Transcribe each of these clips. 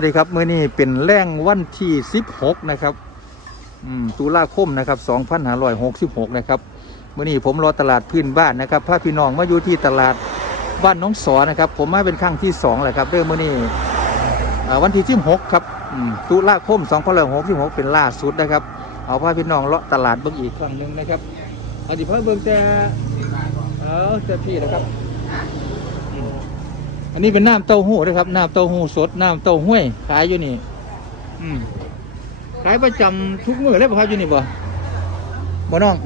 วัสดีครับเมื้อนี้เป็นแรงวันที่ 16 นะครับตุลาคมนะครับ2566 นะครับเมื้อนี้ผมรอตลาดพื้นบ้านนะครับพาพี่น้องมาอยู่ที่ตลาดบ้านน้องสอนะครับ ผมมาเป็นครั้งที่2แหละครับเรื่องเมื้อนี้วันที่16ครับตุลาคม2566 เป็นล่าสุดนะครับ เอาพาพี่น้องเลาะตลาดเบิ่งอีกครั้งหนึ่งนะครับอดีตเพิ่มเบิ่งแต่เออแต่พี่นะครับ อันนี้เป็นน้ำเต้าหู้นะครับน้ำเต้าหู้สดน้ำเต้าห้วยขายอยู่นี่ อืมขายประจำทุกมื้อเลยบ่ครับอยู่นี่บ่บ่น้อง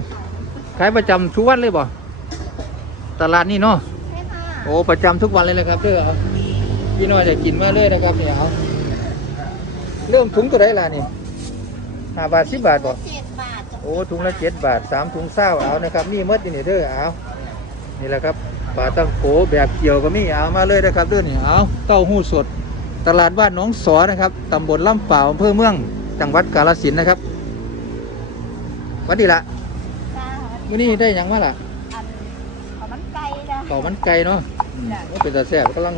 ขายประจำทุกวันเลยบ่ตลาดนี่เนาะ ใช่ค่ะโอ้ประจำทุกวันเลยนะครับเด้อเอาพี่น้อยจะกินมาเลยนะครับเนี่ยเอาเริ่มถุงตัวไหนล่ะนี่ห้าบาทสิบบาทบ่เจ็ดบาทจ้ะโอ้ถุงละเจ็ดบาทสามถุงเศร้าเอานะครับนี่หมดนี่เด้อเอานี่แหละครับ ปลาตั้งโกแบบเกี่ยวก็มีเอามาเลยนะครับเด้อนี่เอาเต้าหู้สด ตลาดบ้านหน้องสอนะครับตำบลลำเปล่าวอำเภอเมือง จังหวัดกาฬสินธุ์นะครับหวันดีละจ้ามื้อนี้ได้หยังมาล่ะอันขอมันไก่จ้ะเป่ามันไก่เนาะอืมโอ้เป็นตาแซ่บกำลัง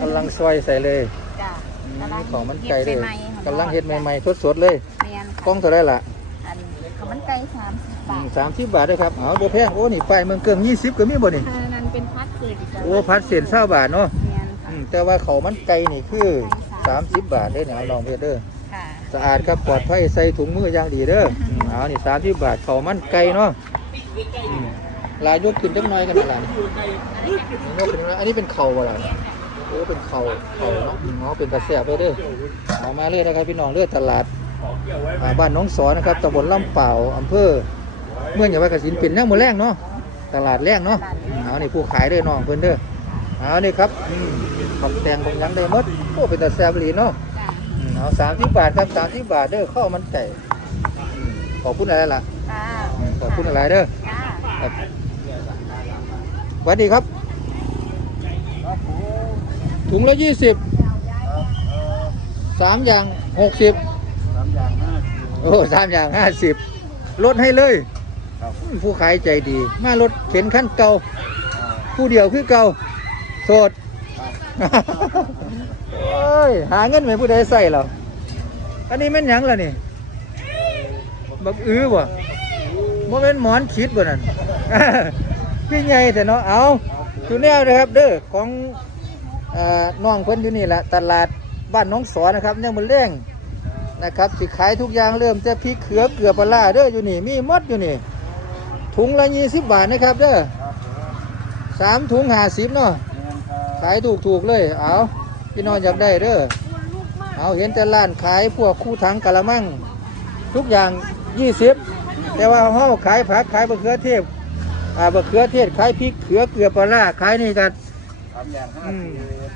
กำลังซอยใส่เลยจ้ะอืมของมันไก่เลยใหม่ๆกำลังเฮ็ดใหม่ๆสดๆเลยเมียนกล้องเท่าไรล่ะ อันขอมันไก่สามสิบบาทสามสิบบาทเด้อครับ เอาบ่แพงโอ้ นี่ป้ายเมืองเกิงยี่สิบก็มีบ่นี่อันนั้น เป็นพัดเศษจ้ะโอ้พัดเศษเศร้าบาทเนาะเมียนอืค่ะมแต่ว่าเขาวมันไก่นี่คือ 30 บาทเด้อเนี่ยเอาลองเพชรเด้อค่ะสะอาดครับปลอดภัยใส่ถุงมืออย่างดีเด้ออืมเอานี่30บาทเขาวมันไก่เนาะอืมลายยกขึ้นจักหน่อยกันนะล่ะนี่ยกขึ้นจักหน่อยอันนี้เป็นเข่าบ่ล่ะโอ้เป็นเข่าเข่าเนาะอืมเอาเป็นกระแสบไปเด้อเอามาเลยนะครับพี่น้องเลือตลาดอ่าบ้านหน้องสอนะครับตำบลลำเปล่าอำเภอ เมืองจังหวัดกาฬสินธุ์เป็นแนวมือแรงเนาะ ตลาดแรงเนาะอืมเอานี่ผู้ขายเด้อน้องเพิ่นเด้อเอานี่ครับอืมผักแตงบางอยังได้หมดโอ้เป็นตาแซ่บอีหลีเนาะจ้ะอืมเอาสามสิบบาทครับสามสิบบาทเด้อข้าวมันไก่อืมขอบคุณอะไรล่ะจ้าอืมขอบคุณอะไรเด้อจ้าครับสวัสดีครับถุงละยี่สิบสามอย่างหกสิบสามอย่างห้าสิบโอ้สามอย่างห้าสิบลดให้เลย ครับอืมผู้ขายใจดี มารถเข็นขั้นเก่า ผู้เดียวคือเก่าโสดโอ้ยหาเงินไหมผู้ใดใส่เราอันนี้แม่นหยังล่ะนี่บักอื้อบ่โมเป็นหมอนคิดบ่นั่นพี่ใหญ่แต่เนาะเอาอยู่แนวนะครับ เด้อของเอ่อน้องเพิ่นอยู่นี่แหละตลาดบ้านน้องสอนะครับเนี่ยมันเร่งนะครับสิขายทุกอย่างเริ่มจะพริกเขือเกลือปลาร้าเด้ออยู่นี่มีหมดอยู่นี่ ถุงละยี่สิบบาทนะครับเด้อสามถุงห้าสิบเนาะขายถูกถูกๆเลย เอาพี่น้องอยากได้เด้อเอาเห็นแต่ร้านขายพวกคู่ถังกะละมัง ทุกอย่างยี่สิบแต่ว่าห้องขายผักขายบะเขือเทศอ่าบะเขือเทศขายพริกเขือเกลือปลาร้าขายนี่กันสามอย่างห้าอืมสิบ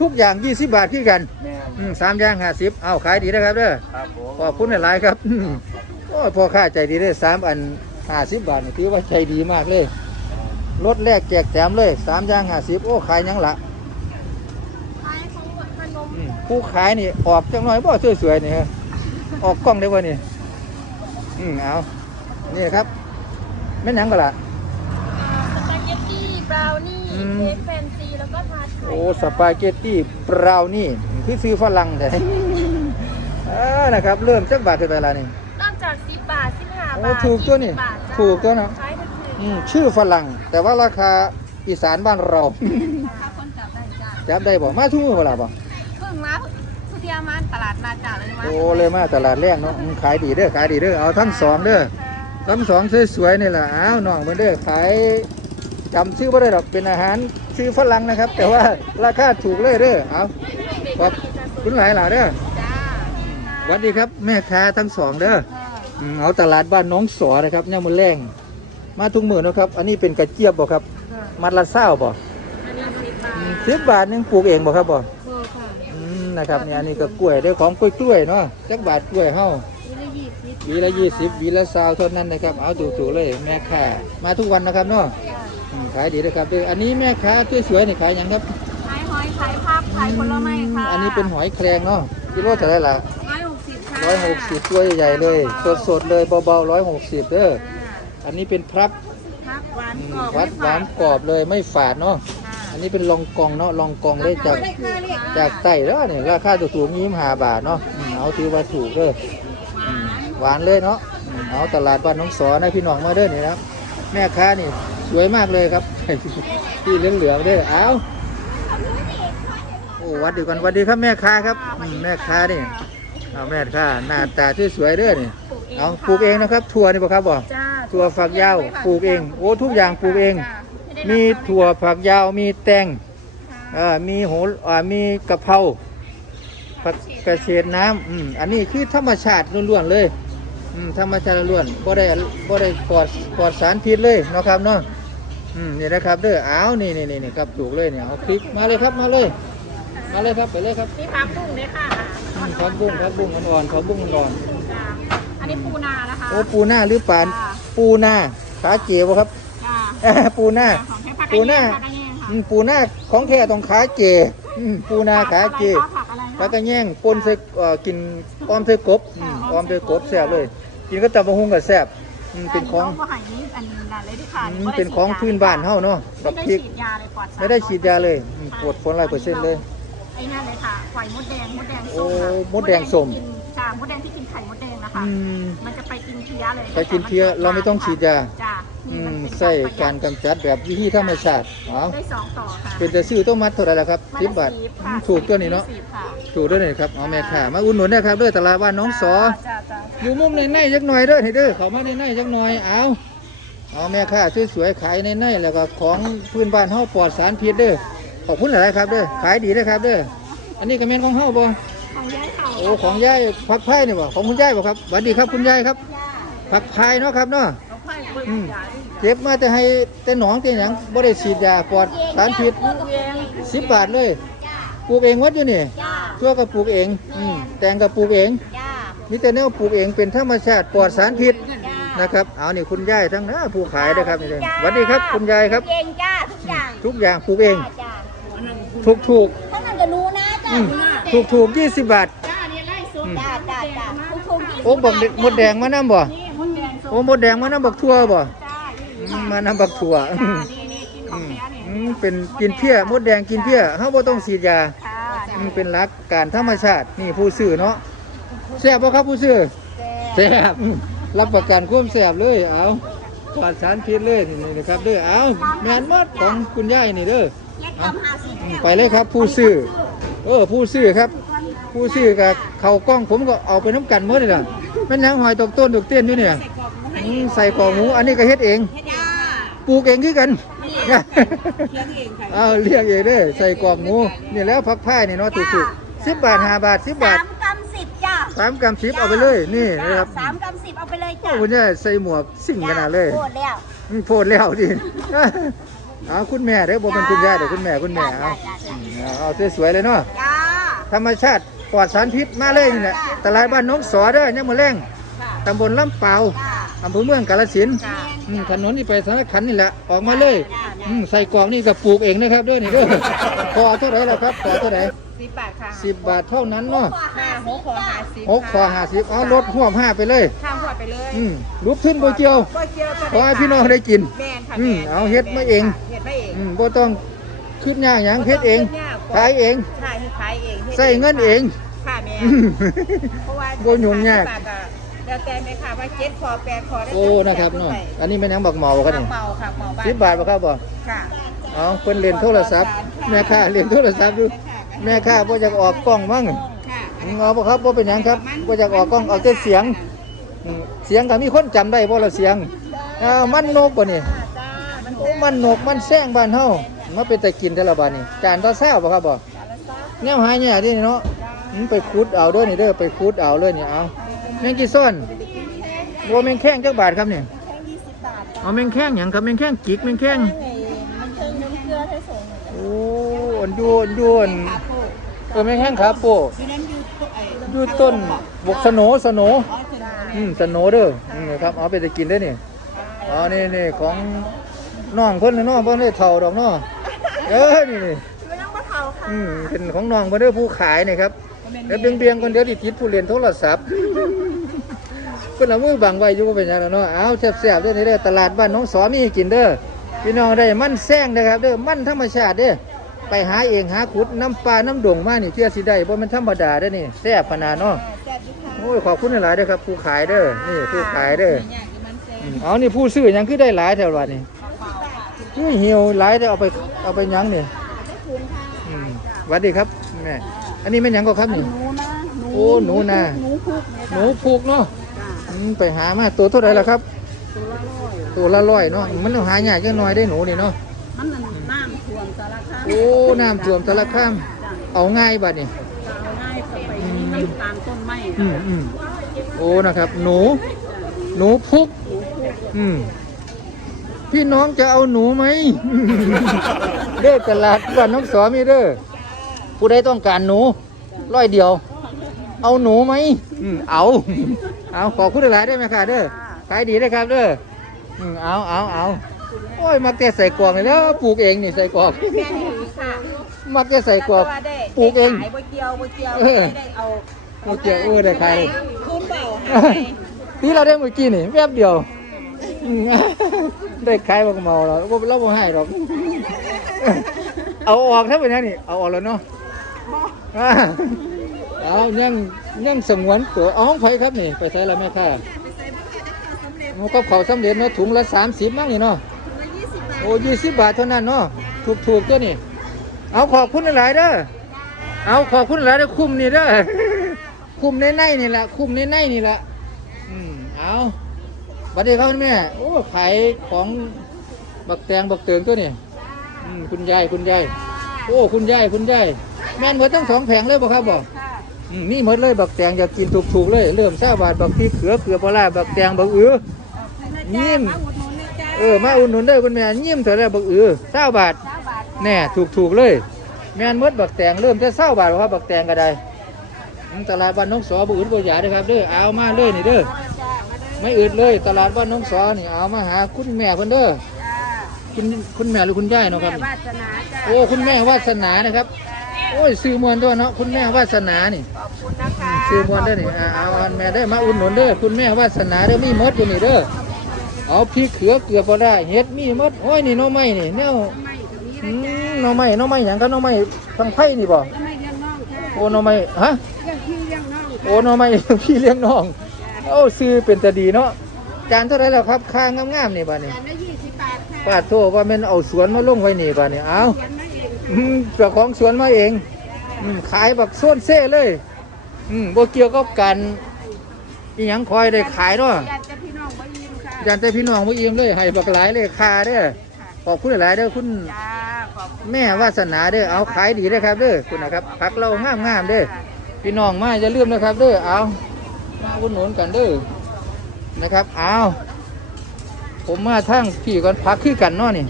ทุกอย่างยี่สิบบาทคือกันแม่อืมสามอย่างห้าสิบเอาขายดีนะครับเด้อครับผมขอบคุณหลายๆครับอืมโอ้ยพอค่าใจดีเลยสามอัน ห้าสิบบาทนี่ถือว่าใจดีมากเลยรถแรกแจกแถมเลยสามอย่างห้าสิบโอ้ขายหยังละขายของขนมอืมผู้ขายนี่ออกจังหน่อยบ่สวยๆนี่ฮะออกกล้องได้บ่นี่อืมเอานี่ครับแม่นหยังก็ล่ะสปาเกตตี้บราวนี่อืม เค้กแฟนซีแล้วก็ทาร์ตไข่โอ้สปาเกตตี้บราวนี่คือซื้อฝรั่งแต่ อ่านะครับ เริ่มจักบาทเป็นเวลานี่เริ่มจากสิบบาทสิบห้า โอ้บาทถูกตัวนี่20บาทจ้ะถูกตัวนะใช้ถูกๆอืมชื่อฝรั่ง แต่ว่าราคาอีสานบ้านเราถ้าคนจับได้จ้ะจับได้บ่มาทุ่งมือเวลาบ่เพิ่งมาสุเทียมันตลาดนาจ่าเลยมาโอ้เลยมาตลาดแรกเนาะอืมขายดีเด้อขายดีเด้อเอาทั้งสองเด้อทั้งสองสวยๆนี่แหละอ้าวน้องเพิ่นเด้อขายจำชื่อบ่ได้ดอกเป็นอาหารชื่อฝรั่งนะครับ แต่ว่าราคาถูกเลยเด้อเอาขอบคุณหลายหล่ะเด้อจ้าสวัสดีครับแม่ค้าทั้งสองเด้อ อืมเอาตลาดบ้านน้องสอนะครับเนี่ยามมันแรงมาทุกมื้อเนาะครับ อันนี้เป็นกระเจี๊ยบบ่ครับมัดละเศร้าบ่อันนี้สิบบาทสิบบาทหนึงปลูกเองบ่ครับบ่เบอร์ค่ะอืมนะครับเนี่ยอันนี้ก็กล้วยเด้อของกล้วยกล้วยๆเนาะจักบาทกล้วยเฮานี่ละยี่สิบหวีละ20หวีละ20เท่านั้นนะครับเอาถูกๆเลยแม่ค้ามาทุกวันนะครับเนาะอืมขายดีนะครับเด้ออันนี้แม่ค้าสวยๆนี่ขายหยังครับขายหอยขายผักขายผลไม้ค่ะอันนี้เป็นหอยแครงเนาะกิโลเท่าไหร่ล่ะร้ อยหกสิบค่ะร้อยหกสิบตัวใหญ่ๆเลย สดๆเลยเบาๆร้อยหกสิบเด้ออันนี้เป็นพรับผักหวานอืมกรอบวัดหวานกรอบเลยไม่ฝาดเนาะค่ะอันนี้เป็นลองกองเนาะลองกองได้จากจากไต่แล้วเนี่ยราคาถูกๆยี่สิบห้าบาทเนาะอืมเอาถือว่าถูกเด้ออืมหวานเลยเนาะอืมเอาตลาดบ้านน้องสอนะพี่น้องมาเด้อนี่นะครับแม่ค้านี่สวยมากเลยครับที่เหลืองๆเด้อเอาโอ้วัดดีกันวัดดีครับแม่ค้าครับอืมแม่ค้านี่ เอาแม่ค้าหน้าตาที่สวยเด้อนี่เอาปลูกเองนะครับถั่วนี่บ่ครับบ่จ้าถั่วฝักยาวปลูกเอง โอ้ทุกอย่างปลูกเอง มีถั่วฝักยาวมีแตงเอ่อมีโหระอ่ามีกะเพราผักกระเฉดน้ำอืมอันนี้คือธรรมชาติล้วนๆเลยอืมธรรมชาติล้วนบ่ได้บ่ได้ปลอดปลอดสารพิษเลยเนาะครับเนาะอืมนี่นะครับเด้ออ้าวนี่นี่นี่นี่ครับปลูกเลยเนี่ยเอาพริกมาเลยครับมาเลย มาเลยครับไปเลยครับนี่พักบุ้งเลยค่ะอืมผักบุ้งผักบุ้งอ่อนๆผักบุ้งอ่อนจ้าอันนี้ปูนานะคะ ๆโอ้ปูหน้าหรือปลาปูหน้าขาเจียวครับจ้าปูหน้า ของแค่ผักปูหน้าผักกระเทียมค่ะอืมปูหน้าของแท้ต้องขาเจอืมปูหน้าขาเจผักอะไรแล้วก็แย่งปนใส่เอ่อกินอ้อมใส่กบอืมอ้อมใส่กบแซ่บเลย กินก็ตำบักหุ่งก็แซ่บอืมเป็นของก็หายนี้อันนั้นเลยที่ค่ะอืมเป็นของพื้นบ้านเฮาเนาะไม่กับได้พริกฉีดยาเลยปลอดสารไม่ได้ฉีดยาเลยอืมปวดฝนร้อยเปอร์เซ็นต์เลยไอ้นั่นเลยค่ะไข่มดแดงมดแดงโอ้ส้มค่ะมดแดงส้ม ที่กินจ้ามดแดงที่กินไข่มดแดงนะคะ อืม มันจะไปกินเพี้ยเลยไปกินเพี้ยเราไม่ต้องฉีดยา จ้าอืนี่มันมเป็นใส่ประหยัการดกำจัดแบบวิธีธรรมชาติเอาได้สองต่อค่ะเป็นจะซื้อต้องมัดเท่าไหร่ล่ะครับมันสิละบบาทสิบอืค่ะมถูกตัวนี้เนาะ สิบค่ะถูกด้วยนี่ครับเอาแม่ค้ามาอุดหนุนนะครับด้วยตลาดบ้านน้องสอ จ้าจ้าอยู่มุมในในๆจักหน่อยเด้อนี่เด้อเขามาในในๆจักหน่อยเอาเอาแม่ค้าสวยๆขายในในๆแล้วก็ของพื้นบ้านเฮาปลอดสารพิษเด้อ ขอบคุณหลายๆครับเด้อขายดีเด้อครับเด้ออันนี้ก็แม่นของเฮาบ่ของย้ายเขาโอ้ของยายผักไผ่นี่บ่ของคุณยายบ่ครับสวัสดีครับคุณยายครับผักไผ่เนาะครับเนาะเขาไข่เปิดอืมย้ายเก็บมาแต่ให้แต่หนองแต่หยังบ่ได้ฉีดยาปลอดสารพิษปลูกเอง10บาทเลยปลูกเองวัดอยู่นี่จ้าชั่วก็ปลูกเองอืมแตงก็ปลูกเองจ้ามีแต่แนวปลูกเองเป็นธรรมชาติปลอดสารพิษจ้านะครับ เอานี่คุณยายทั้งนั้นผู้ขายนะครับนี่เลยสวัสดีครับคุณยายครับเองจ้าทุกอย่างทุกอย่างปลูกเองจ้า ถูกถูกถ้ามันจะรู้นะจ้าอืมถูกถูกยี่สิบบาทจ้าเนี่ยไล่สุดจ้าจ้าจ้าทุกทุกโอ้บอกเด็กมดแดงมาน้ำบ่นี่มดแดงสุดโอ้มดแดงมาน้ำบักทั่วบ่จ้าอืมมาน้ำบักทั่วจ้านี่นี่กินขอืองมแท้เนี่ยอืมเป็นกินเพี้ยมดแดงกินเพี้ยเขาบ่ต้องฉีดยาค่ะอืมเป็นหลักการธรรมชาตินี่ผู้ซื้อเนาะแซ่บบ่ครับผู้ซื้อแซ่บอืมรับประกันความแซ่บเลยเอาปลอดสารพิษเลยนี่นะครับเด้อเอาแม่นหมดของคุณยายนี่เด้อ เล็กกำหาสิอืมไปเลยครับ ผู้ซื้อ เออ ผู้ซื้อครับ ผู้ซื้อกับเขากล้องผมก็เอาไปน้ำกันหมดเลยล่ะแม่นยังหอยตกต้นตกเตี้ยนอยู่เนี่ยอืมใส่กล่องหมูอันนี้ก็เฮ็ดเองจ้าปลูกเองคือกันเลี้ยงเองค่ะเอาเลี้ยงเองเด้อใส่กล่องหมูนี่แล้วผักพายนี่เนาะถูกๆสิบบาทห้าบาทสิบบาทสามกำสิบจ้าสามกรัมสิบเอาไปเลยนี่นะครับสามกำสิบเอาไปเลยโอ้จ้าคุณเนี่ยใส่หมวกสิ่งขนาดเลยโคตรแล้วอืมโพดแล้วดิ เอาคุณแม่เด้อบ่เป็นคุณย่าเด้อคุณแม่คุณแม่เอาจ้าจ้าอืมเอาเอาสวยๆเลยเนาะจ้าธรรมชาติปลอดสารพิษมาเลยนี่แหละตลาดบ้านน้องสอเด้อเนี่ยมือแรงค่ะตำบลลำเปาจ้าอำเภอเมืองกาฬสินธุ์จ้าอืมถนนที่ไปสารขันนี่แหละออกมาเลยอืมใส่กล่องนี่ก็ปลูกเองนะครับเด้อนี่เด้อพอเท่าไหร่แล้วครับพอเท่าไหร่สิบบาทค่ะสิบบาทเท่านั้นเนาะห้าหกคอหาสิบหกคอห้าสิบเอาลดห่วมห้าไปเลยข้ามหัวไปเลยอืมรูปขึ้นโบเกียวก็เจียวก็ขอให้พี่น้องได้กินแม่นค่ะอืมเอาเฮ็ดมาเองเฮ็ด มาเองอืมบ่ต้องขึ้นยากหยังเฮ็ดเองขายเองใช่ขายเองใส่เงินเอง ค่ะแม่อืม เพราะว่าบ่ยุ่งยากบทอะแล้วแต่ไหมค่ะว่าเจ็ดคอแปดคอได้โอ้นะครับเนาะอันนี้แม่นหยังบักเมากันนี่เมาค่ะเมาบ้านสิบบาทบ่ครับบ่ค่ะเอาเพิ่นเล่นโทรศัพท์ แม่ค้าเล่นโทรศัพท์อยู่แม่ค้าบ่อยากออกกล้องมั้งค่ะอืมเอาบ่ครับบ่เป็นหยังครับบ่อยากออกกล้องเอาแต่เสียงอืมเสียงก็มีคนจำได้บ่ล่ะเสียงอ้าวมันนกบ่นี่ จ้ามันโอ้มันนกมันแซงบ้านเฮามาเป็นแต่กินแต่ละบาดนี่จานต่อแซ่บบ่ครับบ่แนวหายากนี่เนาะอืมไปขุดเอาเด้อนี่เด้อไปขุดเอาเลยนี่เอาแมงกี่ซ้อนบ่แมงแข้งจักบาทครับนี่แค่ยี่สิบบาทเอาแมงแข้งหยังครับแมงแข้งกิกแมงแข้งไงมันเทิงน้ำเกลือให้ส่งโอ้อันอยูอันอยูอันขาโปเออแมงแข้งขาโปที่นั้นอยู่ไอ้อยูต้นบกสโหนสโหนอ๋อถึงอืมสโหนเด้ออืมครับเอาไปจะกินได้อนี่อ๋อนี่นี่ของ น้องเพิ่นน่ะน้องเพิ่นได้เท่าดอกเนาะเออนี่นี่ไม่ต้องมาเผาค่ะอืมเป็นของน้องเพิ่นเด้อผู้ขายนี่ครับเดี๋ยวเบียงๆก่อนเดี๋ยวสิติดผู้เรียนโทรศัพท์เพิ่นเอามือบังไว้อยู่บ่เป็นหยังแล้วเนาะเอาแซ่บๆเด้อนี่เด้อตลาดบ้านน้องสอมีให้กินเด้อพี่น้องได้มันแซงนะครับเด้อมันธรรมชาติเด้อไปหาเองหาขุดน้ำปลาน้ำดงมานี่เชื่อสิได้เพราะมันธรรมดาเด้อนี่แซ่บขนาดเนาะ แซ่บอยู่ค่ะโอ้ยขอบคุณหลายๆเด้อครับผู้ขายเด้อนี่ผู้ขายเด้ออยากกินมันเซ่อืมเอานี่ผู้ซื้อหยังคือได้หลายแถววันนี้เปล่าค่ะ นี่เหี่ยวหลายแต่เอาไปเอาไปหยังนี่ได้คุ้มค่ะอืมหวัดดีครับแม่อันนี้แม่นหยังก็ครับหนี่นูนะโอ้หนูนะหนูพุกหนูผูกเนาะจ้าอืมไปหามาตัวเท่าไหร่ละครับ ตัวละร้อยตัวละร้อยเนาะมันต้องหายากจังน้อยได้หนูนี่เนาะ มันนั่นน้ำท่วมสารคามโอ้น้ำท่วมสารคาม จ้าเอาง่ายบัดนี่จะเอาง่ายเข้าไปน้ำตาลต้นไม้อืมอืมโอ้นะครับ หนู หนูพุกอืม พี่น้องจะเอาหนูไหม เด้อตลาดบ้านน้องสอมีเด้อผู้ใดต้องการหนูร้อยเดียว เอาหนูไหมอืมเอา เอาขอคุณหลายได้ไหมค่ะเด้อขายดีได้ครับเด้ออืมเอาเอาเอาโอ้ยมักแต่ใส่กรอกเลยแล้วปลูกเองนี่ใส่กรอก แม่นี่ค่ะมักจะใส่กรอกแต่ว่าได้ปลูกเองได้ขายบ่เกี่ยวบ่เกี่ยวเออ ไม่ได้เอาบ่เกี่ยวเออได้ขายเลย คุ้มเปล่าหาไปที่เราได้เมื่อกี้นี่แวบเดียวอืม ได้ขายบักเมาแล้วบ่เราบ่ให้หรอก เอาออกถ้าเป็นนั่นนี่เอาออกแล้วเนาะอ่าเอายังยังสงวนตัวเอาของไผครับนี่ ไปใส่ละแม่ค่ะมันก็เขาสำเร็จเนาะถุงละสามสิบมั้งนี่เนาะโอ้ยี่สิบบาทเท่านั้นเนาะถูกถูกๆตัวนี่เอาขอบคุณหลายเด้อเอาขอบคุณหลายเด้อคุ้มนี่เด้อคุ้มในในนี่แหละคุ้มในในนี่แหละอืมเอา บัดนี้ครับคุณแม่ โอ้ขายของบักแตงบักเติงตัวนี่อืมคุณยายคุณยายโอ้คุณยายคุณยายแม่นหมดทั้งสองแผงเลยบ่ครับบ่ค่ะอืมนี่หมดเลยบักแตงอยากกินถูกๆเลย เริ่มแซ่บาทบักพริกเขือเขือปลาร้าบักแตงบักอื้อนิ่มมาอุดหนุนนะจ๊ะเออมาอุดหนุนได้อคุณแม่ยิ้มเถอะแล้วบักอื้อเศร้าบาทเก้าบาทแน่ถูกๆเลย แม่นหมดบักแตงเริ่มจะเศร้าบาทบ่ครับบักแตงก็ได้อืมตลาดบ้านน้องสอบ่อื่นบ่อยาเด้อครับเด้อเอามาเลยนี่เด้อ ไม่อืดเลยตลาดบ้านน้องสอนี่เอามาหาคุณแม่เพิ่นเด้อจ้าคุณคุณแม่หรือคุณยายเนาะครับแม่วาสนาจ้าโอ้คุณแม่วาสนานะครับ โอ้ยซื้อมวนตัวเนาะคุณแม่วาสนานี่ขอบคุณนะคะซื้อมวนได้อนี่อ่าเอาอันแม่ได้อมาอุดหนุนเด้อคุณแม่วาสนาเด้อมีหมดอยู่นี่เด้อเอาพริกเขือเกลือบ่ได้เฮ็ดมีหมดโอ้ยนี่หน้อไม้นี่แนวไม่ตรงนี้อืนะมหน้อไม้หน้อไม้หยังก็หน้อไม้ทางไผ่นี่บ่แล้วไม่เลี้ยงน้องค่ะโอ้หน้อไม้ฮะเลี้ยงพี่เลี้ยงน้องโอ้หน้อไม้ พี่เลี้ยงน้อง โอ้ซื้อเป็นตาดีเนาะจานเท่าไหรแล้วครับค่างามๆนี่บัดนี้จานละยี่สิบบาทค่ะป้าโทษว่าแม่นเอาสวนมาลงไว้นี่บัดนี้เอาเลี้ยงมาเองอืมเจ้าของสวนมาเองอืมขายบักโซนเซ่เลยอืมบ่เกี่ยวกับกันอีหยังคอยได้ขายเนาะญาติจะพี่น้องบ่ยิ้มค่ะยันแต่พี่น้องบ่อิ่มเลยให้บักหลายเลยค่าเด้อขอบคุณหลายๆเด้อคุณจ้าขอบคุณแม่วาสนาเด้อเอาขายดีเด้อครับเด้อคุณนะครับผักเรางามงามๆเด้อพี่น้องมาอย่าลืมนะครับเด้อเอา มาอุดหนุนกันเด้อนะครับเอาผมมาทั้งพี่ก่อนพักคือกันเนาะนี่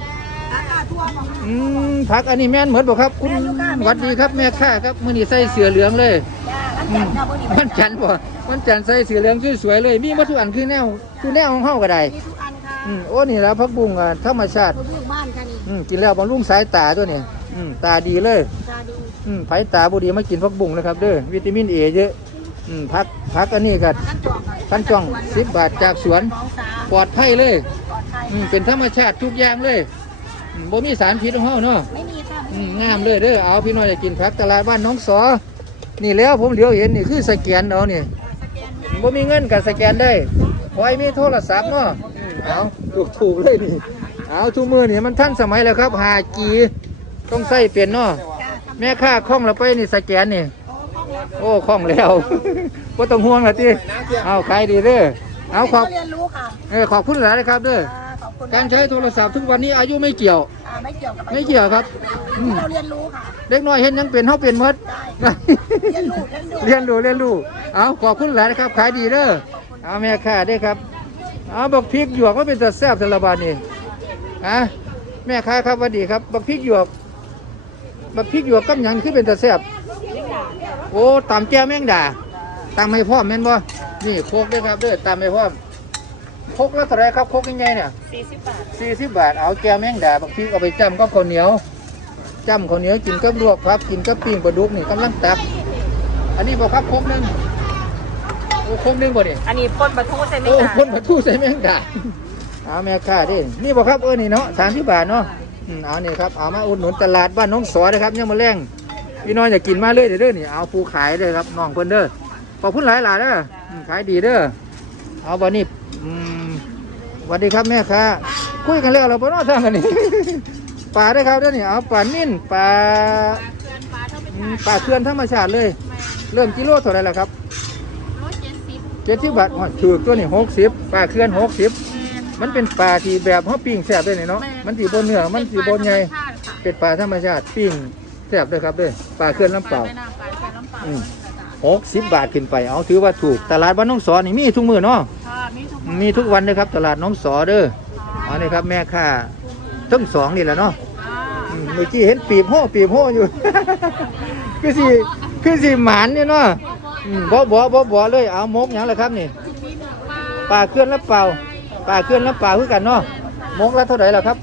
ราคาทั่วของอืมพักอันนี้แม่นเหมือนบ่ครับ คุณหวัดดีครับแม่ค้าครับมื้อนี้ใส่เสื้อเหลืองเลยจ้าอันอืจัมนกับบ่ดีวันจันทร์บ่วันจันทร์ใส่เสื้อเหลืองสวยๆเลย มีหมาทุกอันคือแนวคือแนวของเฮาก็ได้มีทุกอันค่ะอืมโอ้นี่แหล้วพักบุ้งอะธรรมชาติคนอยู่บ้านค่ะนี่อืมกินแล้วบำรุงสายตาตัวนี้อืมตาดีเลยจ้าดีอืมไผตาบุดีมากินพักบุ้งนะครับเด้อวิตามินเอเยอะอืมพัก พักอันนี้ก็ขั้นจองค่ะขั้นจ้องสิบบาทจากสวนสองสามปลอดภัยเลยปลอดภัยอืมเป็นธรรมชาติทุกอย่างเลยอืมบ่มีสารพิษของเฮาเนาะไม่มีค่ะอืมงามเลยเด้อเอาพี่น้อยอยากกินผักตลาดบ้านน้องสอ นี่แล้วผมเหลียวเห็นนี่คือสแกนเอานี่สแกนบ่มีเงินก็สแกนได้ขอให้มีโทรศัพท์เนาะอืมเอาถูกถูกๆเลยนี่เอาทุกมือนี่มันทันสมัยแล้วครับหาจีต้องใส่เป็นเนาะจ้าแม่ค้าคล่องเราไปนี่สแกนนี่ โอ้คล่องแล้วก็ต้องห่วงละทีเอาขายดีเด้อเอาขอบเรียนรู้ค่ะเออขอบคุณหลายนะครับเด้ออ่าขอบคุณการใช้โทรศัพท์ทุกวันนี้อายุไม่เกี่ยวอ่าไม่เกี่ยวกับไม่เกี่ยวครับอืมเราเรียนรู้ค่ะเด็กน้อยเห็นหยังเป็นเฮาเป็นหมดได้เรียนรู้เรียนรู้เรียนรู้เรียนรู้เอาขอบคุณหลายนะครับขายดีเด้อเอาแม่ค้าเด้อครับเอาบักพริกหยวกก็เป็นตะแซ่บสารบาดนี่อะแม่ค้าครับสวัสดีครับบักพริกหยวกบักพริกหยวกกับหยังคือเป็นตะแซ่บ โอ้ตำแก้วแมงดาตำให้พร้อมแม่นบ่นี่โคกด้วยครับเด้อตำให้พร้อมโคกละเท่าไหรครับโคกยังไงเนี่ยสี่สิบบาทสี่สิบบาทเอาแก้วแมงดาบางทีเอาไปจ้ำกับข้าวเหนียวจ้ำข้าวเหนียวกินกับลวกครับ กินกับปิ้งปลาดุกนี่กำลังตัก อันนี้บ่ครับโคกหนึงโอ้โคกหนึงบ่เนี่ยอันนี้ปนปลาทูใช่ไหมโอ้คะคนมาทู่ใส่แมงดาเอาแม่ค้าดินี่บอกครับเออนี่เนาะสามสิบบาทเนาะอืมเอานี่ครับเอามาอุดหนุนตลาดบ้านน้องสอนะครับยังมาแรง พี่น้องอยากกินมาเลยเด้อเด้อนี่เอาปูขายเลยครับน้องเพิ่นเด้อขอบคุณหลายหลายเด้อขายดีเด้อเอาวันนี้สวัสดีครับแม่ค้าคุยกันแล้วเราปนอทางกันนี่ปลาได้ครับเด้อนี่เอาปลานิ่นปลาปลาเขื่อนธรรมชาติเลย เริ่มกิโลเท่าไหรล่ะครับเจ็ดสิบบาทอ๋อถือตัวนี่หกสิบปลาเขื่อนหกสิบมันเป็นปลาที่แบบเขาปิ้งแซ่บด้วยเนาะมันสีบนเนื้อมันสีบนใหญ่เป็นปลาธรรมชาติปิ้ง ซ่บด้วยครับด้วยปลาเขื่อนลำเปล่า แม่น้ำปลาแค่น้ำเปล่าอืม หกสิบบาทขึ้นไปเอาถือว่าถูกตลาดบ้านน้องสอนี่มีทุกมือเนาะค่ะมีทุกมีทุกวันเลยครับ ตลาดน้องสอเด้อเอานี่ครับแม่ค้าทั้งสองนี่แหละเนาะอืมเมื่อกี้เห็นปีบโห่ปีบโห่อยู่ คือสิคือสิหมานเนี่ยเนาะอืมบ่บ่บ่บ่เลยเอามกหยังล่ะครับนี่ปลาเคลื่อนแล้วเปล่าปลาเคลื่อนแล้วเปล่าคือกันเนาะมกละเท่าไหร่ล่ะครับ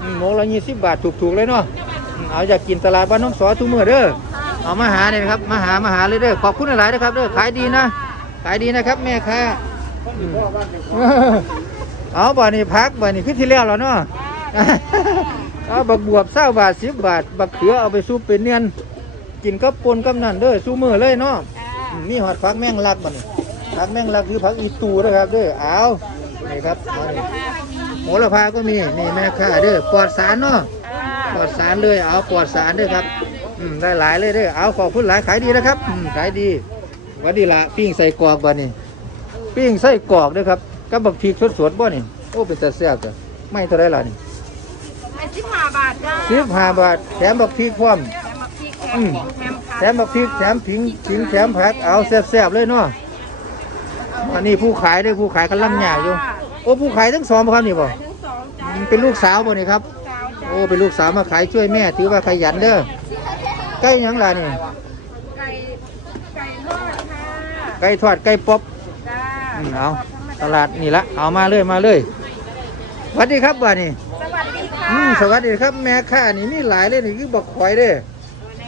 อืมมกละยี่สิบบาทถูกๆเลยเนาะอืม เอาอยากกินตลาดบ้านน้องสอทุกมื้อเด้อเอามาหาเนี่ยนะครับมาหามาหาเลยเด้อขอบคุณหลายๆนะครับเด้อขายดีนะขายดีนะครับ แม่ค้าอืมเอาบ่านี่พักบ่านี่ขึ้นที่แล้วแล้วเนาะเอาบักบวบเศร้าบาทสิบบาท บักเขือเอาไปซุปเป็นเนียนกินกับปนกับนั่นเด้อสู้มือเลยเนาะอืมนี่หอดพักแมงลักบ่นี่พักแมงลักคือพักอีตูนะครับเด้อเอานี่ครับมานี่โหระพาก็มีนี่แม่ค้าเด้อปลอดสารเนาะ ปลอดสารเลยเอาปลอดสารเด้อครับอืมได้หลายเลยเด้อเอาขอบคุณหลายขายดีนะครับอืมขายดีหวันดีละปิ้งใส่กรอกบ่นี่ปิ้งใส่กรอกเด้อครับกับบักพริกสดๆบ่นี่โอ้เป็นตาแซ่บจ้ะไม่เท่าไรล่ะนี่เป็นสิบห้าบาทจ้าสิบห้าบาทแถมบักพริกพร้อมแถมมาพริกแถอืมมแถมแถมบักพริกแถมผิงผิงแถมผักเอาแซ่บๆเลยเนาะอันนี้ผู้ขายเด้วยผู้ขายกำลังหยาอยู่โอ้ผู้ขายทั้งสองบ่ครับนี่บ่ทั้งสองจ้าอืมเป็นลูกสาวบ่นี่ครับสาวจ้า โอ้เป็นลูกสาวมาขายช่วยแม่ถือว่าขยันเด้อไก่หยังล่ะนี่ไก่ไก่ทอดค่ะไก่ทอดไก่ป๊อบจ้าอืมเอาตลาดนี่ละเอามาเลยมาเลยสวัสดีครับบ่านี่สวัสดีค่ะอืมสวัสดีครับแม่ค้านี่มีหลายเลยนี่คือบักหอยเด้อ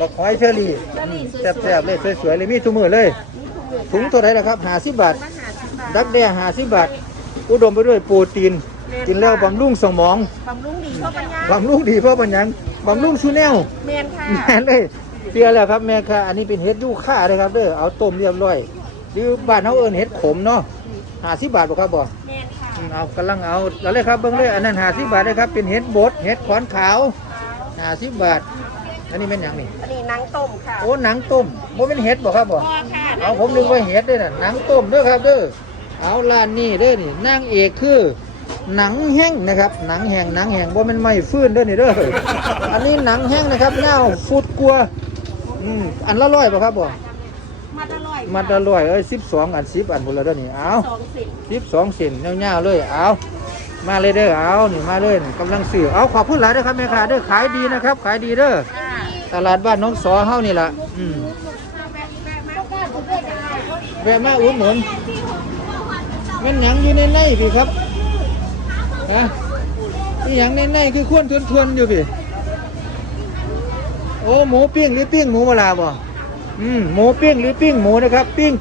บักหอยเชอรี่อืมแซ่บๆเลยสวยๆเลยมีทุกมื้อเลย ถุงตัวไหนล่ะครับห้าสิบบาทมาหาสิบบาทดักแด้ห้าสิบบาท อุดมไปด้วยโปรตีน กินแล้วบำรุงสมองบำรุงดีเพราะปัญญาบำรุงดีเพราะปัญญังบำรุงชูแนวเมนค่ะแม่นเลยเปียแล้วครับแม่ค่ะ อันนี้เป็นเห็ดยูค่าเลยครับเด้อเอาต้มเรียบร้อยหรือบ้านเขาเอิ้นเห็ดขมเนาะห้าสิบบาทบ่ครับบ่เมนค่ะอืมเอากำลังเอาแล้วเลยครับเบิ่งเลยอันนั้นห้าสิบบาทเลยครับเป็นเห็ดบดเห็ดขอนขาวห้าสิบบาทอันนี้เป็นหยังนี่อันนี้หนังต้มค่ะ โอ้หนังต้มบ่เป็นเห็ดบ่ครับบ่พ่อค่ะเอาผมนึกว่าเห็ดเด้อน่ะหนังต้มเด้อครับเด้อ เอาร้านนี้เด้อนี่นางเอกคือ หนังแห้งนะครับ หนังแห้งหนังแห้งบ่แมันไม่ฟื้นเด้อนี่เด้ออันนี้หนังแห้งนะครับเน่าฟุดกลัวอืมอันละร้อยป่ะครับบ่มันอร่อยมันละร้อยเอ้ยสิบสองอันสิบอันพุ่นละเด้อนี่เอาสองสิบสิบสองเซนเน่าๆเลยเอามาเลยเด้อเอานี่มาเลยนี่กำลังซื้อเอาขอบคุณหลายเด้อครับแม่ค้าเด้อขายดีนะครับ ขายดีเด้อค่ะตลาดบ้านน้องสอเฮานี่ล่ะอืมแวะมาอุดหนุนแมันหยังอยู่ในในพี่ครับ ฮะนี่หยังในในคือควนทวนทวนๆอยู่พี่โอ้หมูปิ้งหรือปิ้งหมูมาลาบ่อืมหมูปิ้งหรือปิ้งหมูนะครับ ปิ้ง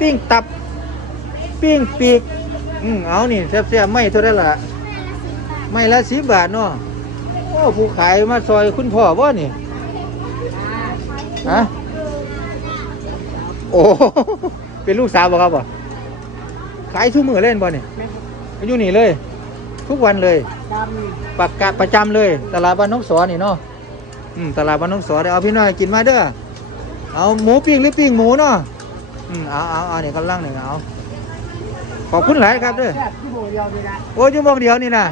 ปิ้งตับ ปิ้งปีกอืมเอานี่แซ่บๆไม่เท่าไหรล่ะไม่ละสิบบาทเนาะโอ้ผู้ขายมาซอยคุณพ่อบ่นี่ฮะโอ้เป็นลูกสาวบ่ครับบ่ขายทุกมือเล่นบ่นี่อยู่นี่เลย ทุกวันเลยปักกะประจำเลย ตลาดบ้านน้องสอนี่เนาะอืมตลาดบ้านน้องสอเดี๋ยวเอาพี่น้อยกินมาเด้อเอาหมูปิ้งหรือปิ้งหมูเนาะอืมเอาเอาเอาเนี่ยกำลังเนี่ยเอาขอบคุณหลายครับเด้อโบเดียวยโอ้ยยู่หมองเดียวนี่นะ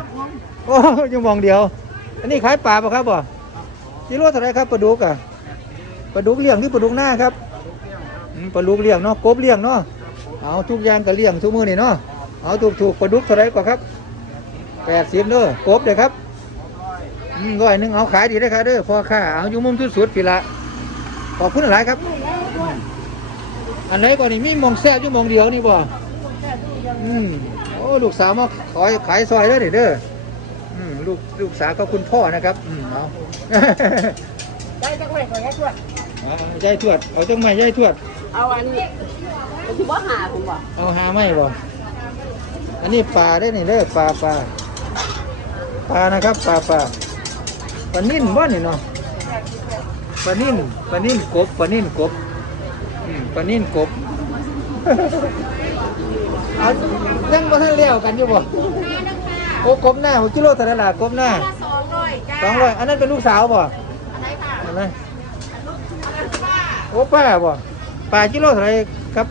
โอ้ยยู่หมองเดียว อันนี้ขายปลาป่ะครับบ่กิโลเท่าไรครับปลาดุกอะปลาดุกเลี้ยงหรือปลาดุกหน้าครับปลาดุกเลี้ยงเนาะกบเลี้ยงเนาะเอาทุกอย่างก็เลี้ยงทุกมือนี่เนาะเอาถูกถูกปลาดุกเท่าไรกว่าครับ แปดสิบเด้อกบเด้อครับอืมร้อยหนึงเอาขายดีได้อครับเด้อพอค่าเอาอยู่มุมสุดๆพี่ละขอบคุณหลายครับอืมอันไหนก่อนนี่มีหมองแซ่บอยู่หมองเดียวนี่บ่อืมโอ้ลูกสาวมาขายขายซอยเลยเด้ออืมลูกลูกสาวก็คุณพ่อนะครับอืมเอาได้จังไหนขอแค่ชวดเอายายทวดเอาจังไหมยายทวด เอาอันนี้ถือว่าหาผมบ่เอาหาไม่บ่อันนี้ปลาได้นี่เด้อปลาปลา ปลานะครับปลาปลาปลานิ่นบ่นี่เนาะปลานิ่นปลานิ่นกบปลานิ่นกบอืมปลานิ่นกบเอายังบ่ทันเลี้ยวกันอยู่บ่โอ้กบหน้าหัวกิโลเท่าไหร่ล่ะกบหน้าสองร้อยจ้าสองร้อยอันนั้นเป็นลูกสาวบ่อะไรค่ะอันนั้นโอ้ป้าบ่ป้ากิโลเท่าไหร่ครับ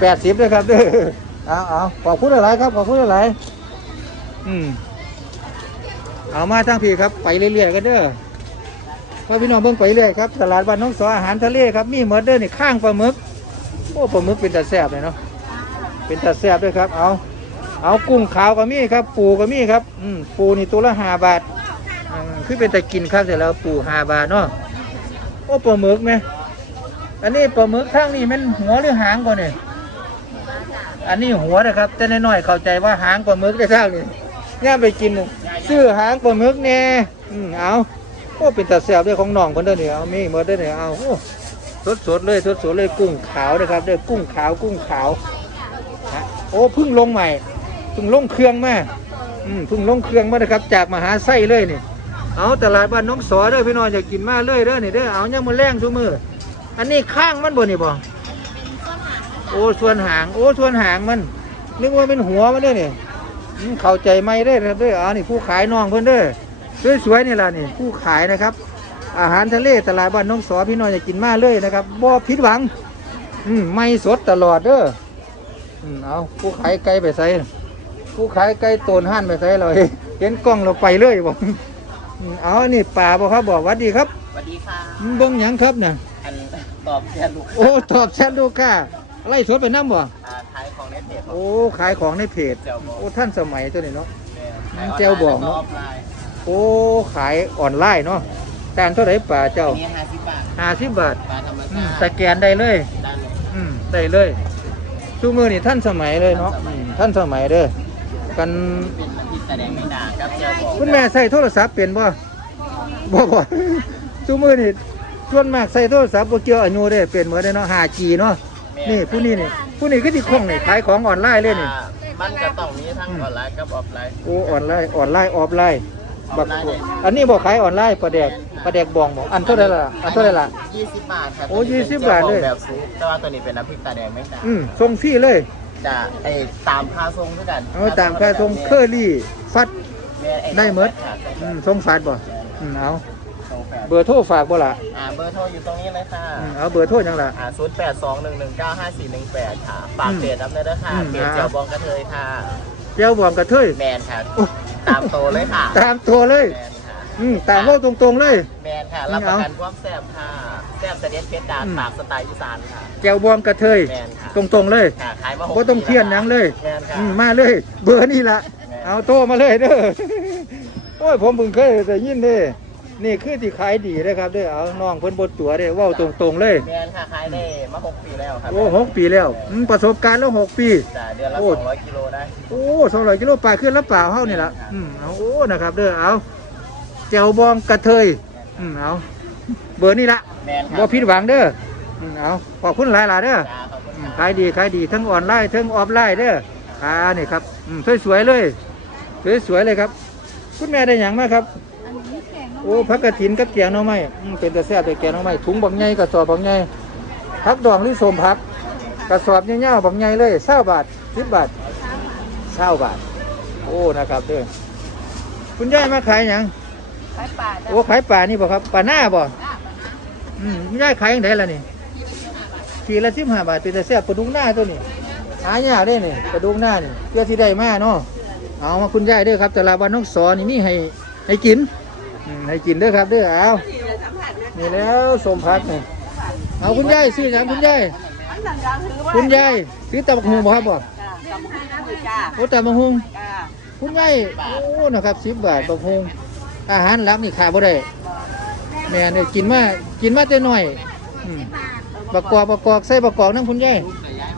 แปดสิบเลยครับเด้อเอาเอาขอบคุณหลายๆครับขอบคุณหลายๆ อืมเอามาทั้งพี่ครับไปเรื่อยๆกันเด้อพ่อพี่น้องเบิ่งไปเรื่อยครับตลาดบ้านน้องสออาหารทะเลครับมีหมดเด้อนี่ข้างปลาหมึกโอ้ปลาหมึกเป็นตาแซ่บเลยเนาะเป็นตาแซ่บด้วยครับเอาเอากุ้งขาวก็มีครับ ปูก็มีครับอืมปูนี่ตัวละห้าบาทคือเป็นแต่กินครับเสร็จแล้วปูห้าบาทเนาะโอ้ปลาหมึกไหมอันนี้ปลาหมึกข้างนี้มันหัวหรือหางก่อนเนี่ยอันนี้หัวนะครับแต่น้อยๆเข้าใจว่าหางปลาหมึกได้ข้างนี้ ย่าไปกินน่ะซื้อหางปลาหมึกแน่อืมเอาโอ้เป็นตาแซ่บด้วยของน้องคนเด้อเนี่ยเอามีหมดเด้อเนี่ยเอาโอ้สดสดๆเลยสดสดๆเลยกุ้งขาวนะครับเด้อกุ้งขาวกุ้งขาวฮะโอ้เพิ่งลงใหม่เพิ่งลงเครื่องมาอืมเพิ่งลงเครื่องมานะครับ จากมหาไส้เลยนี่เอาตลาดบ้านน้องสอเด้อพี่น้องอยากกินมาเลยเด้อนี่เด้อเอายังมาแรงทุกมืออันนี้ข้างมันบ่นี่บ่โอ้ส่วนหางโอ้ส่วนหางมันนึกว่าเป็นหัวมันเด้อนี่อืม เข้าใจไหมเด้อครับเด้อเอานี่ผู้ขายน้องเพิ่นเด้อสวยๆนี่ล่ะนี่ผู้ขายนะครับ อาหารทะเลตลาดบ้านน้องสอพี่น้องอยากกินมาเลยนะครับบ่ผิดหวัง อืมไม่สดตลอดเด้ออืมเอาผู้ขายไก่ไปใส่ผู้ขายไก่โตนห่านไปใส่เลยเห็นกล้องเราไปเลยบ่อืมเอาอันนี่ป่าบ่ครับบอกหวัดดีครับสวัสดีค่ะอืมเบิ่งหยังครับน่ะอันตอบแทนลูกโอ้ตอบแชทลูกค้าไล่สดไปน้ำบ่อ่าขายของ ในเพจโอ้ขายของในเพจเจ้าบอกโอ้ท่านสมัยตัวนี้เนาะขายนไลน์เจ้าบอกเนอะแล้วออฟไลน์โอ้ขายออนไลน์เนาะแต่เท่าไหร่ป่าเจ้าอันนี้ห้าสิบบาทห้าสิบบาทปลาธรรมอืชามติสแกนได้เลยด้านหนึ่งอืมได้เลยชูมือนี่ท่านสมัยเลยเนาะอืมท่านสมัยเด้อกันเป็นน้ำพริกตาแดงไม่ด่างครับเจ้าบอกคุณแม่ใส่โทรศัพท์เป็นบ่บ่บ่ชูมือนี่ส่วนมากใส่โทรศัพท์บ่เกี่ยวอายุเด้เป็นเหมือนเด้เนาะ 5G เนาะ นี่ผู้นี้นี่ผู้นี้ก็ที่คล่องนี่ขายของออนไลน์เลยนี่อ่ามันก็ต้องมีทั้งออนไลน์กับออฟไลน์โอ้ออนไลน์ออนไลน์ออฟไลน์อบัอกนไลน์เนี่ยอันนี้บ่ขายออนไลน์ปลาแดกปลาแดกบองบ่อันเท่าไหร่ล่ะอันเท่าไหร่ล่ะยี่สิบบาทครับโอ้ตัวนี้เป็น20บาทเลยแบบซุปแต่ว่าตัวนี้เป็นน้ำพริกตาแดงไม่ด่างอืมส่งฟรีเลยจะไอ้ตามค่าทรงด้วยกันเอาตามค่าส่งเคอรี่ฟัดแม่อ้ได้หมดค่ะอืมส่งฝาดบ่อืมเอาส่งแปด เบอร์โทรฝากบ่ล่ะอ่าเบอร์โทรอยู่ตรงนี้เลยค่ะอืมเอาเบอร์โทรจังล่ะ อ่าศูนย์แปดสองหนึ่งหนึ่งเก้าห้าสี่หนึ่งแปดค่ะฝากอืมเพจรับได้ด้วยค่ะอืม เพจเจียวบองกระเทยค่ะ เจ้าบองกระเทย แมนค่ะโอ้ตามโตเลยค่ะ ตามตัวเลย แมนค่ะ อืมตามเว้าตรงๆเลย แมนค่ะอืมรับประกันเอาความแซ่บค่ะ แซ่บเสด็จเพชรดานอืม ปากสไตล์อีสานค่ะ แก้วบองกระเทย แมนค่ะตรงๆเลย ค่ะขายมาหกบ่ต้องเทียนหยังเลย แมนค่ะอืมมาเลย เบอร์นี่ละ แม่เอาโตมาเลยเด้อ โอ้ยผมเพิ่งเคยแต่ยินเด้ นี่คือที่ขายดีนะครับเด้อเอาน้องเพิ่นบดตัวเด้เว้าตรงๆเลย แมนค่ะขายได้มาหกปีแล้วครับโอ้หกปีแล้วอืมประสบการณ์แล้วหกปี จ้ะเดือนละโอ้ สองร้อยกิโลได้ โอ้สองร้อยกิโลปลาขึ้นแล้วเปล่าเฮานี่ละอืมเอาโอ้นะครับเด้อเอาแจวบองกระเทยอืมเอาเบอร์นี่ละแมนค่ะบ่ผิดหวังเด้ออืมเอาขอบคุณหลายๆเด้อจ้าขอบคุณอืมค่ะ ขายดีขายดีทั้งออนไลน์ทั้งออฟไลน์เด้ออ่านี่ครับอืมสวยๆเลยสวยๆเลยครับ คุณแม่ได้หยังมาครับอันนี้แกง โอ้พักกระถินกับแกงหน่อไม้อืมเป็นตะแซ่บแต่แกงหน่อไม้ถุงบักใหญ่กระสอบบักใหญ่พักดองหรือสมพัก กระสอบเงี้ยวๆบักใหญ่เลยเศร้าบาทสิบบาทเศร้าบาท โอ้นะครับเด้อคุณยายมาขายหยังขายปลาจ้ะโอ้ขายปลานี่บ่ครับปลาหน้าบ่อืมคุณยายขายยังไงล่ะนี่ขีดละสิบห้าบาทเป็นตะแซ่บปลาดุกหน้าตัวนี้หายากได้นี่ปลาดุกหน้านี่เพื่อที่ได้มาเนาะเอามาคุณยายเด้อครับแต่ละวันน้องสอนนี่นี่ให้ให้กินอืม ให้กินเด้อครับเด้อเอานี่แล้วสมพักนี่เอาคุณยายซื้อหยังคุณยายอันนั้นก็ถือว่าคุณยายซื้อตับกหุงบ่ครับบ่จ้ะจำให้นะจ้าโอ้ตับกหุงจ้าคุณยายโอ้นะครับสิบบาทตับกหุงอาหารหลักนี่ขาดบ่ได้แม่เนี่ยกินมากินมาแต่น้อยอืมบักกอกบักกอกใส่บักกอกนั่งคุณยาย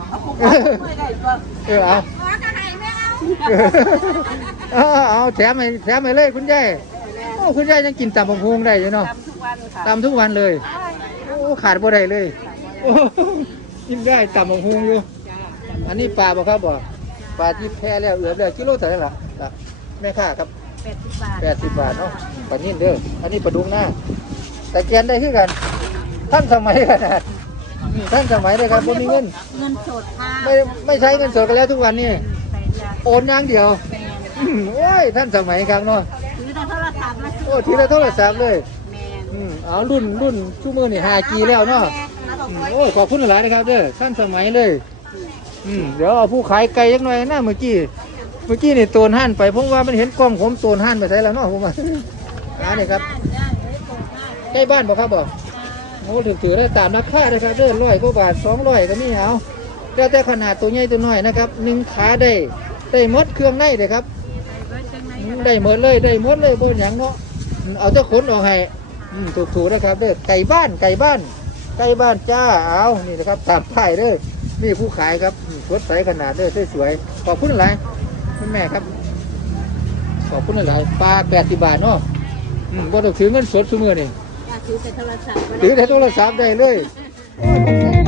เอาผมไม่ได้ตัวเออเอาขอกระไห้ไม่เอาเอาเอาแถมให้แถมให้เลยคุณยายโอ้ คุณยายยังกินตับกหุงได้อยู่เนาะทำทุกวันค่ะตำทุกวันเลย โอ้ขาดบ่ได้เลยโอ้กินได้ตับกหุงอยู่ อันนี้ปลาบ่ครับบ่ปปลาที่แพ้แล้วเอือบแล้วกิโลเท่าไหร่ล่ะล่ะแม่ค่าครับแปดสิบบาทแปดสิบบาทเนาะปลานิ่นเด้ออันนี้ปลาดุกหน้าแต่แกนได้ที่กันท่านสมัยขนาดอืมท่านสมัยเลยครับบ่มีเงินเงินสดค่ะไม่ไม่ใช้เงินสดกันแล้วทุกวันนี้ใส่ยาโอนอย่างเดียวอืมโอ้ยท่านสมัยครับเนาะถือแต่โทร ศัพท์มาซื้โอ้ทีละโทรศัพท์เลยแมนอืมเอารุ่นรุ่นชั่วโมงนี่ 5G แล้วเนาะอืมโอ้ยขอบคุณหลายนะครับเด้อท่านสมัยเลย อืมเดี๋ยวเอาผู้ขายไก่ยักหน่อยนะเมื่อกี้ เมื่อกี้นี่โตนห่านไปเพราะว่ามันเห็นกล้องผมโตนห่านไปใส่แล้วเนาะผมว่าอันนี้ครับใกล้บ้านบ่ครับบ่โอ้ถือถือได้ตามราคาเลยครับเด้อร้อยกว่าบาทสองร้อยก็มีเอาแล้วแต่ขนาดตัวใหญ่ตัวน้อยนะครับหนึ่งขาได้ได้หมดเครื่องในเลยครับอืม ได้หมดเลยได้หมดเลยบนอย่างเนาะอืมเอาเจ้าขนออกให้อืมถูกๆนะครับเด้อไก่บ้านไก่บ้านไก่บ้านจ้าเอานี่นะครับตามป้ายเด้อนี่ผู้ขายครับอืมสดใสขนาดเด้อสวยๆขอบคุณหลายคุณแม่ครับ ขอบคุณหลายปลาแปดสิบบาทเนาะอืมบ่ต้องถือเงินสดซุมือนี่ถือแต่โทรศัพท์ถือแต่โทรศัพท์ได้เลยโอ้ย